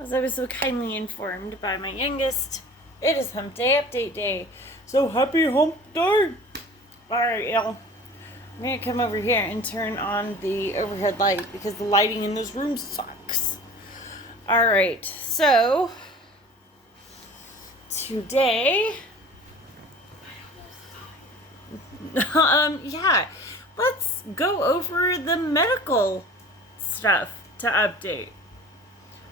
As I was so kindly informed by my youngest, it is Hump Day Update Day. So happy Hump Day! Alright, y'all. I'm gonna come over here and turn on the overhead light because the lighting in this room sucks. Alright, so today, yeah, let's go over the medical stuff to update.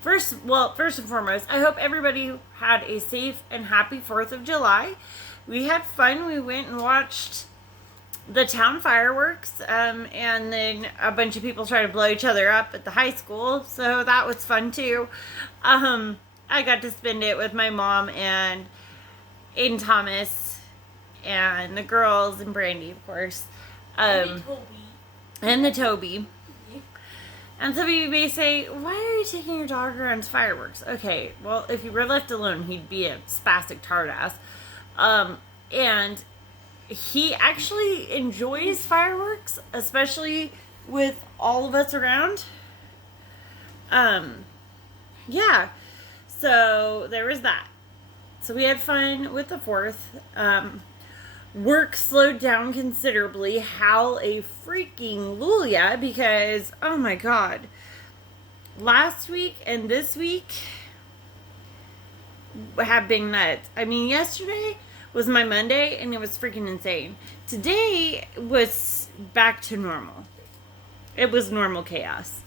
First and foremost, I hope everybody had a safe and happy 4th of July. We had fun. We went and watched the town fireworks, and then a bunch of people tried to blow each other up at the high school, so that was fun too. I got to spend it with my mom and Aiden Thomas and the girls and Brandy, of course. And the Toby. And some of you may say, why are you taking your dog around to fireworks? Okay, well, if he were left alone, he'd be a spastic tardass. And he actually enjoys fireworks, especially with all of us around. Yeah. So there was that. So we had fun with the 4th. Work slowed down considerably. Howl a freaking Lulia, because oh my god, last week and this week have been nuts. I mean, yesterday was my Monday and it was freaking insane. Today was back to normal. It was normal chaos.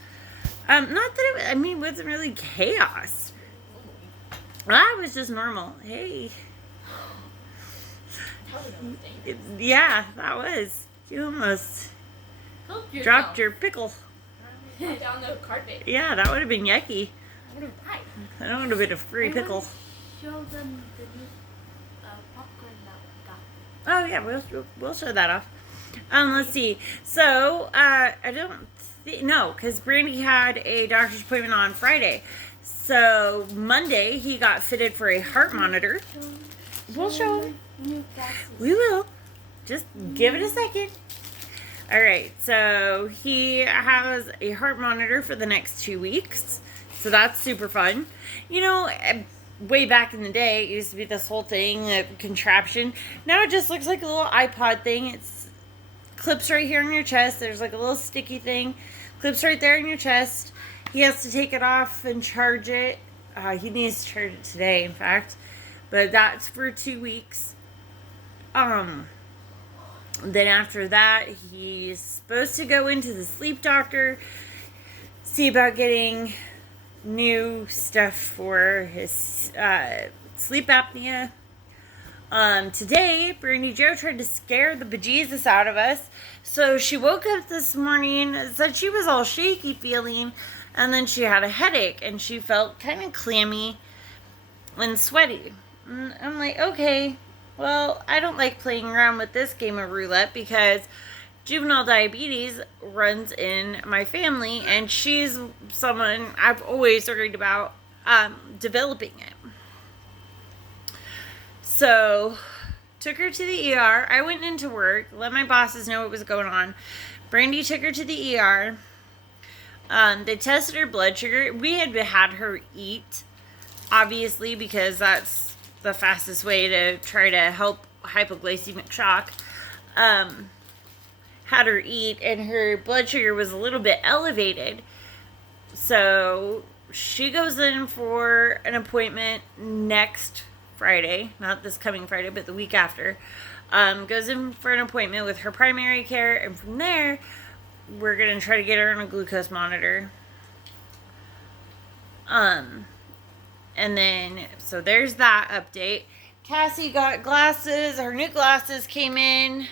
Not that it wasn't really chaos. I was just normal. Hey. Yeah, that was. You almost dropped your pickle. Down the carpet. Yeah, that would have been yucky. I would have died. That would have been a free pickle. Show them the new popcorn that we got. Oh yeah, we'll show that off. Let's see. So I don't no, because Brandy had a doctor's appointment on Friday. So Monday he got fitted for a heart monitor. We'll show him. We will. Just give it a second. Alright, so he has a heart monitor for the next 2 weeks. So that's super fun. You know, way back in the day, it used to be this whole thing, a contraption. Now it just looks like a little iPod thing. It's clips right here on your chest. There's like a little sticky thing. Clips right there in your chest. He has to take it off and charge it. He needs to charge it today, in fact. But that's for 2 weeks. Then after that, he's supposed to go into the sleep doctor, see about getting new stuff for his sleep apnea. Today, Brandy Jo tried to scare the bejesus out of us. So she woke up this morning, said she was all shaky feeling, and then she had a headache, and she felt kind of clammy and sweaty. And I'm like, okay. Well, I don't like playing around with this game of roulette because juvenile diabetes runs in my family, and she's someone I've always worried about developing it. So, took her to the ER. I went into work, let my bosses know what was going on. Brandy took her to the ER. They tested her blood sugar. We had her eat, obviously, because that's the fastest way to try to help hypoglycemic shock. Had her eat, and her blood sugar was a little bit elevated. So she goes in for an appointment next Friday, not this coming Friday, but the week after. Goes in for an appointment with her primary care, and from there, we're going to try to get her on a glucose monitor. And then, so there's that update. Cassie got glasses. Her new glasses came in.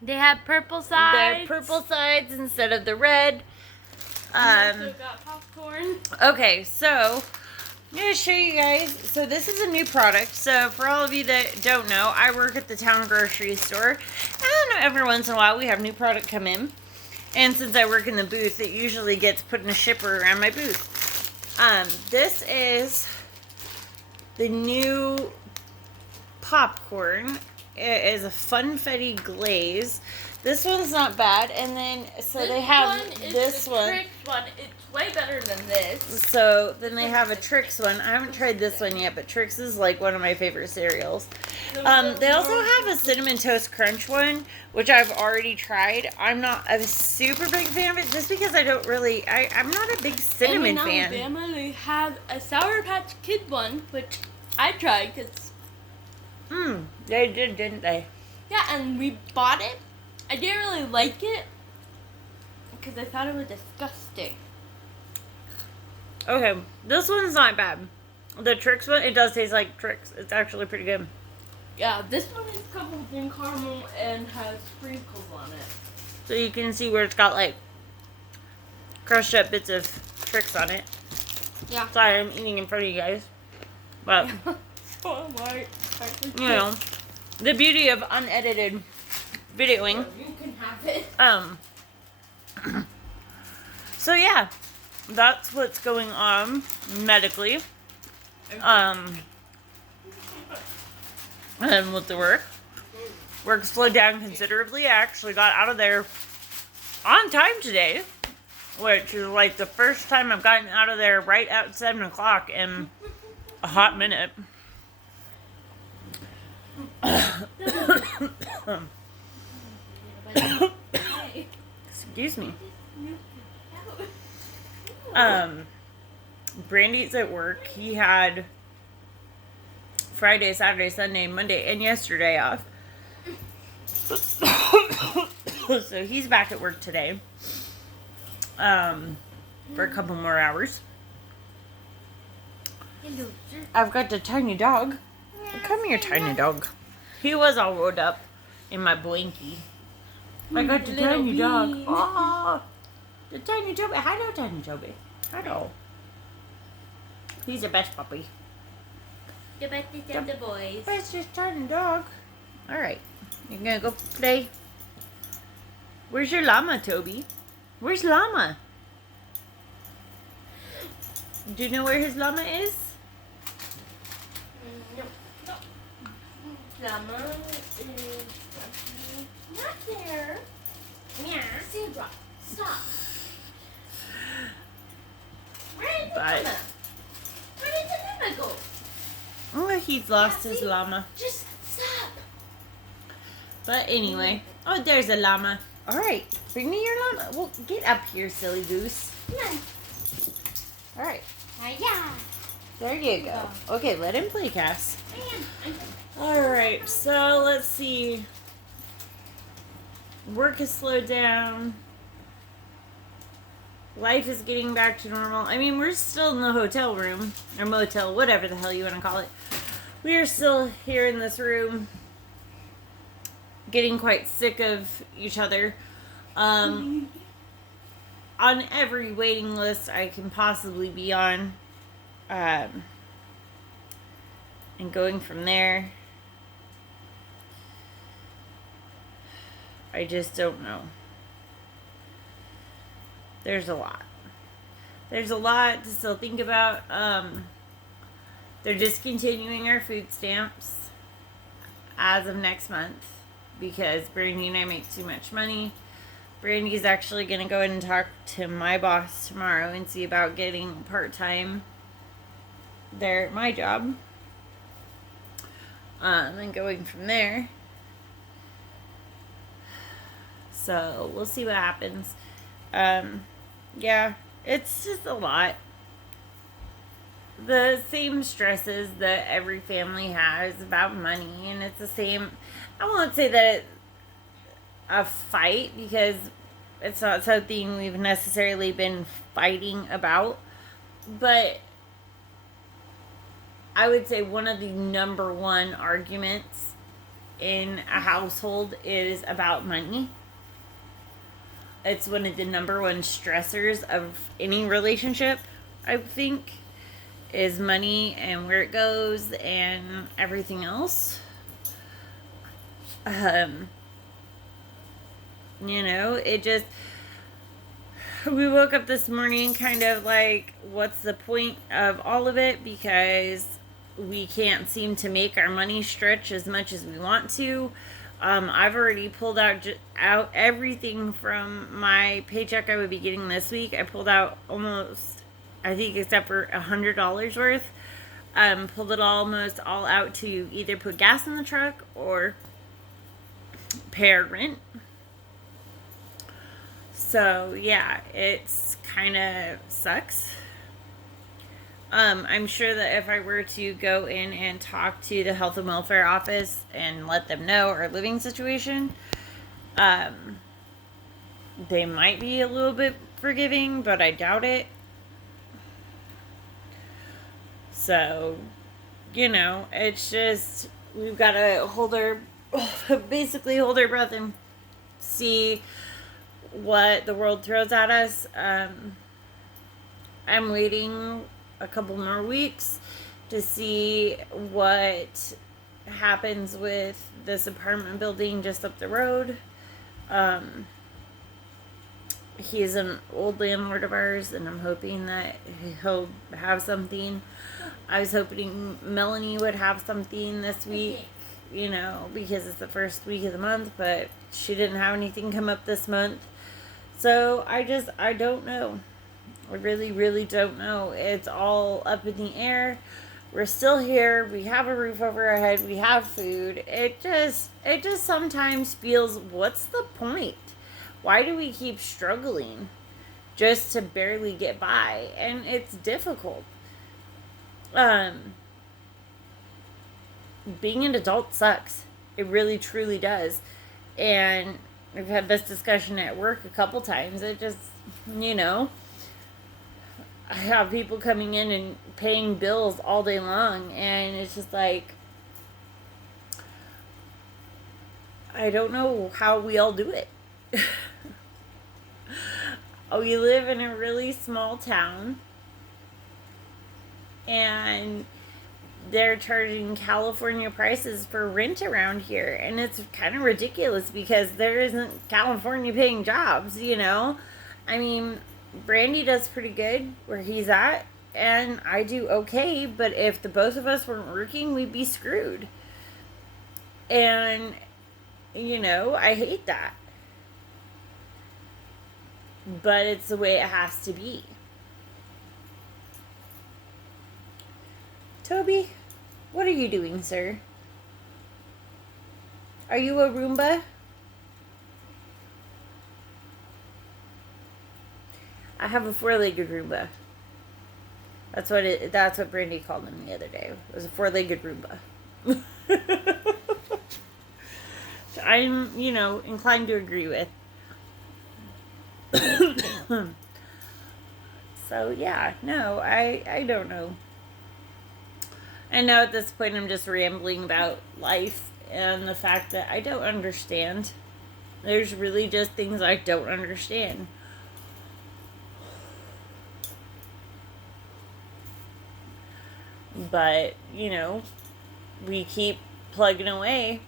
They have purple sides. They're purple sides instead of the red. We also got popcorn. Okay, so I'm going to show you guys. So this is a new product. So for all of you that don't know, I work at the town grocery store. And every once in a while we have new product come in. And since I work in the booth, it usually gets put in a shipper around my booth. This is the new popcorn. It is a funfetti glaze. This one's not bad, and then so This they have one is this the one. Trix one. It's way better than this. So then they have a Trix one. I haven't tried this one yet, but Trix is like one of my favorite cereals. They also have a cinnamon toast crunch one, which I've already tried. I'm not a super big fan of it, just because I'm not a big cinnamon and fan. In Alabama, they have a Sour Patch Kid one, which I tried because. They did, didn't they? Yeah, and we bought it. I didn't really like it because I thought it was disgusting. Okay, this one's not bad. The Trix one, it does taste like Trix. It's actually pretty good. Yeah, this one is covered in caramel and has sprinkles on it. So you can see where it's got like crushed up bits of Trix on it. Yeah. Sorry, I'm eating in front of you guys. But, So am I. you know, the beauty of unedited videoing. You can have it. So yeah, that's what's going on medically. And with the work slowed down considerably. I actually got out of there on time today, which is like the first time I've gotten out of there right at 7 o'clock in a hot minute. Excuse me. Brandy's at work. He had Friday, Saturday, Sunday, Monday, and yesterday off. So he's back at work today. For a couple more hours. I've got the tiny dog. Come here, tiny dog. He was all rolled up in my blankie. I got the tiny dog. Oh, the tiny Joby. Hello, tiny Joby. Hello. He's the best puppy. The best of the boys. Best just tiny dog. All right, you're gonna go play. Where's your llama, Toby? Where's llama? Do you know where his llama is? No. Llama is not there. Yeah. Zebra, stop. Where did the But- llama? Where did the llama go? Oh, he's lost his llama. Just stop. But anyway, oh, there's a llama. All right, bring me your llama. Well, get up here, silly goose. Come on. All right, Yeah. there you go. Okay, let him play, Cass. Man. All right, so let's see. Work has slowed down. Life is getting back to normal. I mean, we're still in the hotel room, or motel, whatever the hell you want to call it. We are still here in this room, getting quite sick of each other. On every waiting list I can possibly be on. And going from there, I just don't know. There's a lot. There's a lot to still think about. They're discontinuing our food stamps as of next month because Brandy and I make too much money. Brandy's actually going to go in and talk to my boss tomorrow and see about getting part-time there at my job. And going from there. So we'll see what happens. Yeah, it's just a lot. The same stresses that every family has about money, and it's the same. I won't say that it's a fight because it's not something we've necessarily been fighting about, but I would say one of the number one arguments in a household is about money. It's one of the number one stressors of any relationship, I think, is money and where it goes and everything else. It just, we woke up this morning kind of like, what's the point of all of it? Because we can't seem to make our money stretch as much as we want to. I've already pulled out everything from my paycheck I would be getting this week. I pulled out almost, I think, except for $100 worth. Pulled it almost all out to either put gas in the truck or pay our rent. So yeah, it's kind of sucks. I'm sure that if I were to go in and talk to the health and welfare office and let them know our living situation, um, they might be a little bit forgiving, but I doubt it. So, it's just we've got to basically hold our breath and see what the world throws at us. I'm waiting a couple more weeks to see what happens with this apartment building just up the road. He's an old landlord of ours, and I'm hoping that he'll have something. I was hoping Melanie would have something this week, because it's the first week of the month, but she didn't have anything come up this month. So I don't know. I really, really don't know. It's all up in the air. We're still here. We have a roof over our head. We have food. It just sometimes feels, what's the point? Why do we keep struggling just to barely get by? And it's difficult. Being an adult sucks. It really, truly does. And we've had this discussion at work a couple times. It just, I have people coming in and paying bills all day long, and it's just like, I don't know how we all do it. We live in a really small town, and they're charging California prices for rent around here, and it's kind of ridiculous because there isn't California paying jobs, I mean, Brandy does pretty good where he's at, and I do okay, but if the both of us weren't working, we'd be screwed. And I hate that, but it's the way it has to be. Toby, what are you doing, sir? Are you a Roomba? I have a four-legged Roomba. That's what Brandy called him the other day. It was a four-legged Roomba. I'm, inclined to agree with. So yeah, no, I don't know. I know at this point I'm just rambling about life and the fact that I don't understand. There's really just things I don't understand. But, we keep plugging away.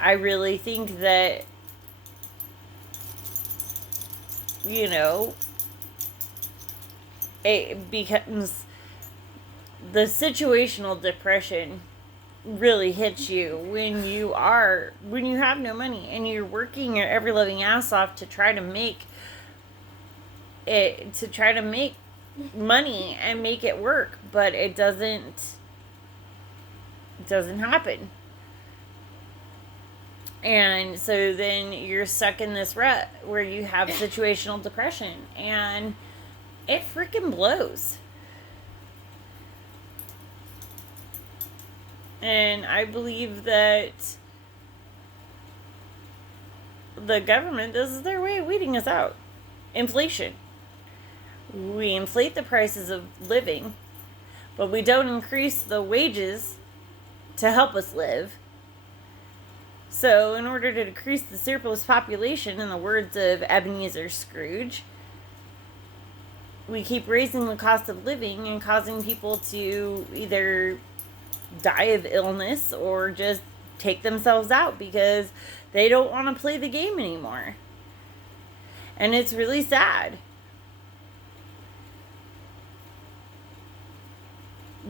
I really think that, it becomes, the situational depression really hits you when you have no money and you're working your ever loving ass off to try to make money and make it work, but it doesn't happen. And so then you're stuck in this rut where you have situational depression, and it freaking blows. And I believe that the government, this is their way of weeding us out. Inflation. We inflate the prices of living, but we don't increase the wages to help us live. So, in order to decrease the surplus population, in the words of Ebenezer Scrooge, we keep raising the cost of living and causing people to either die of illness or just take themselves out because they don't want to play the game anymore. And it's really sad.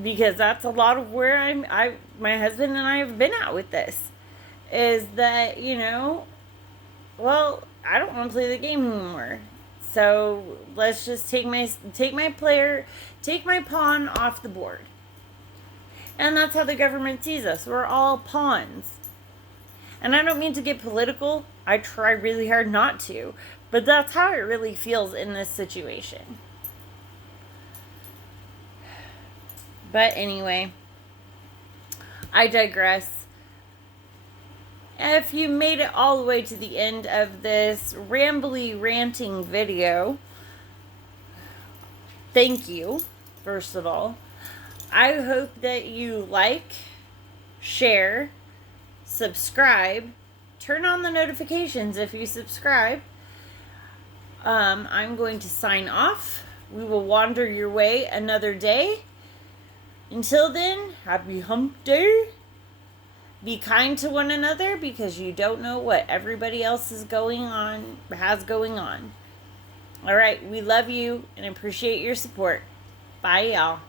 Because that's a lot of where my husband and I have been at with this. is that, well, I don't want to play the game anymore. So let's just take my pawn off the board. And that's how the government sees us. We're all pawns. And I don't mean to get political. I try really hard not to. But that's how it really feels in this situation. But anyway, I digress. If you made it all the way to the end of this rambly ranting video, thank you, first of all. I hope that you like, share, subscribe, turn on the notifications if you subscribe. I'm going to sign off. We will wander your way another day. Until then, happy hump day. Be kind to one another because you don't know what everybody else has going on. All right, we love you and appreciate your support. Bye, y'all.